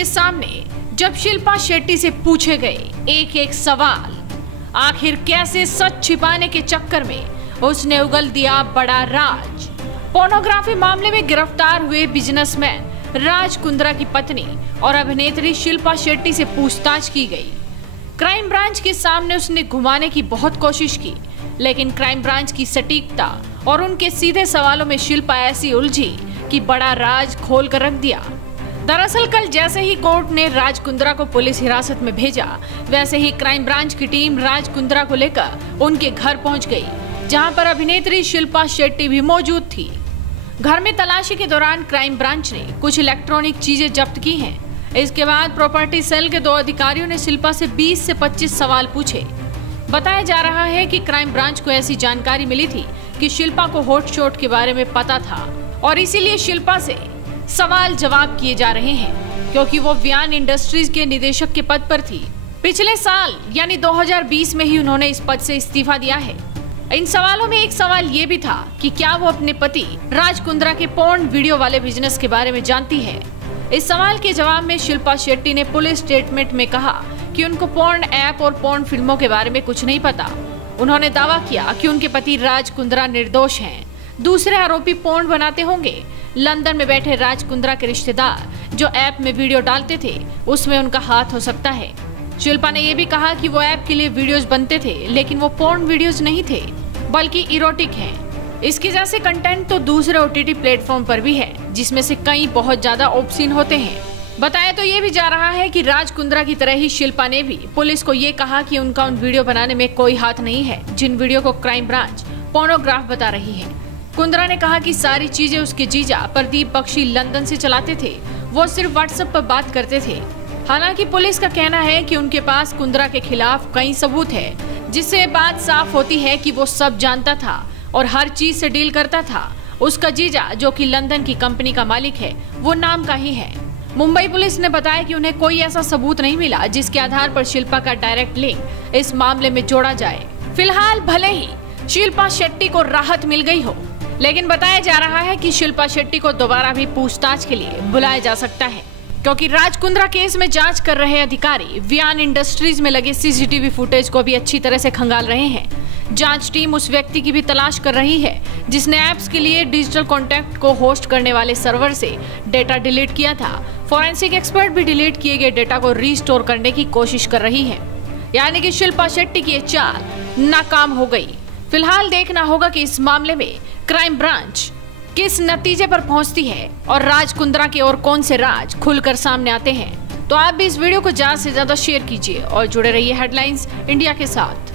के सामने जब शिल्पा शेट्टी से पूछे गए एक एक सवाल, आखिर कैसे सच छिपाने के चक्कर में उसने उगल दिया बड़ा राज। पोर्नोग्राफी मामले में गिरफ्तार हुए बिजनेसमैन राज कुंद्रा की पत्नी और अभिनेत्री शिल्पा शेट्टी से पूछताछ की गई। क्राइम ब्रांच के सामने उसने घुमाने की बहुत कोशिश की, लेकिन क्राइम ब्रांच की सटीकता और उनके सीधे सवालों में शिल्पा ऐसी उलझी कि बड़ा राज खोल कर रख दिया। दरअसल कल जैसे ही कोर्ट ने राज कुंद्रा को पुलिस हिरासत में भेजा, वैसे ही क्राइम ब्रांच की टीम राज कुंद्रा को लेकर उनके घर पहुंच गई, जहां पर अभिनेत्री शिल्पा शेट्टी भी मौजूद थी। घर में तलाशी के दौरान क्राइम ब्रांच ने कुछ इलेक्ट्रॉनिक चीजें जब्त की हैं। इसके बाद प्रॉपर्टी सेल के 2 अधिकारियों ने शिल्पा से 20 से 25 सवाल पूछे। बताया जा रहा है कि क्राइम ब्रांच को ऐसी जानकारी मिली थी कि शिल्पा को हॉट शॉट के बारे में पता था और इसीलिए शिल्पा से सवाल जवाब किए जा रहे हैं, क्योंकि वो वियान इंडस्ट्रीज के निदेशक के पद पर थी। पिछले साल यानी 2020 में ही उन्होंने इस पद से इस्तीफा दिया है। इन सवालों में एक सवाल ये भी था कि क्या वो अपने पति राज कुंद्रा के पोर्न वीडियो वाले बिजनेस के बारे में जानती है। इस सवाल के जवाब में शिल्पा शेट्टी ने पुलिस स्टेटमेंट में कहा कि उनको पोर्न ऐप और पोर्न फिल्मों के बारे में कुछ नहीं पता। उन्होंने दावा किया कि उनके पति राज कुंद्रा निर्दोष हैं। दूसरे आरोपी पोर्न बनाते होंगे। लंदन में बैठे राज कुंद्रा के रिश्तेदार जो ऐप में वीडियो डालते थे, उसमें उनका हाथ हो सकता है। शिल्पा ने यह भी कहा कि वो ऐप के लिए वीडियोस बनते थे, लेकिन वो पोर्न वीडियोस नहीं थे, बल्कि इरोटिक हैं। इसके जैसे कंटेंट तो दूसरे OTT प्लेटफॉर्म पर भी है, जिसमें से कई बहुत ज्यादा ऑब्सीन होते हैं। बताया तो ये भी जा रहा है कि राज कुंद्रा की तरह ही शिल्पा ने भी पुलिस को ये कहा कि उनका उन वीडियो बनाने में कोई हाथ नहीं है, जिन वीडियो को क्राइम ब्रांच पोर्नोग्राफ बता रही है। कुंद्रा ने कहा कि सारी चीजें उसके जीजा प्रदीप बख्शी लंदन से चलाते थे, वो सिर्फ व्हाट्सएप पर बात करते थे। हालांकि पुलिस का कहना है कि उनके पास कुंद्रा के खिलाफ कई सबूत है, जिससे बात साफ होती है कि वो सब जानता था और हर चीज से डील करता था। उसका जीजा जो कि लंदन की कंपनी का मालिक है, वो नाम का ही है। मुंबई पुलिस ने बताया कि उन्हें कोई ऐसा सबूत नहीं मिला जिसके आधार पर शिल्पा का डायरेक्ट लिंक इस मामले में जोड़ा जाए। फिलहाल भले ही शिल्पा शेट्टी को राहत मिल गई हो, लेकिन बताया जा रहा है कि शिल्पा शेट्टी को दोबारा भी पूछताछ के लिए बुलाया जा सकता है, क्योंकि राज कुंद्रा केस में जांच कर रहे अधिकारी वियान इंडस्ट्रीज में लगे CCTV फुटेज को भी अच्छी तरह से खंगाल रहे हैं। जांच टीम उस व्यक्ति की भी तलाश कर रही है जिसने ऐप्स के लिए डिजिटल कॉन्टेंट को होस्ट करने वाले सर्वर से डेटा डिलीट किया था। फॉरेंसिक एक्सपर्ट भी डिलीट किए गए डेटा को रीस्टोर करने की कोशिश कर रही है, यानी कि शिल्पा शेट्टी की ये चाल नाकाम हो गई। फिलहाल देखना होगा कि इस मामले में क्राइम ब्रांच किस नतीजे पर पहुंचती है और राज कुंद्रा के और कौन से राज खुलकर सामने आते हैं। तो आप भी इस वीडियो को ज्यादा से ज्यादा शेयर कीजिए और जुड़े रहिए हेडलाइंस इंडिया के साथ।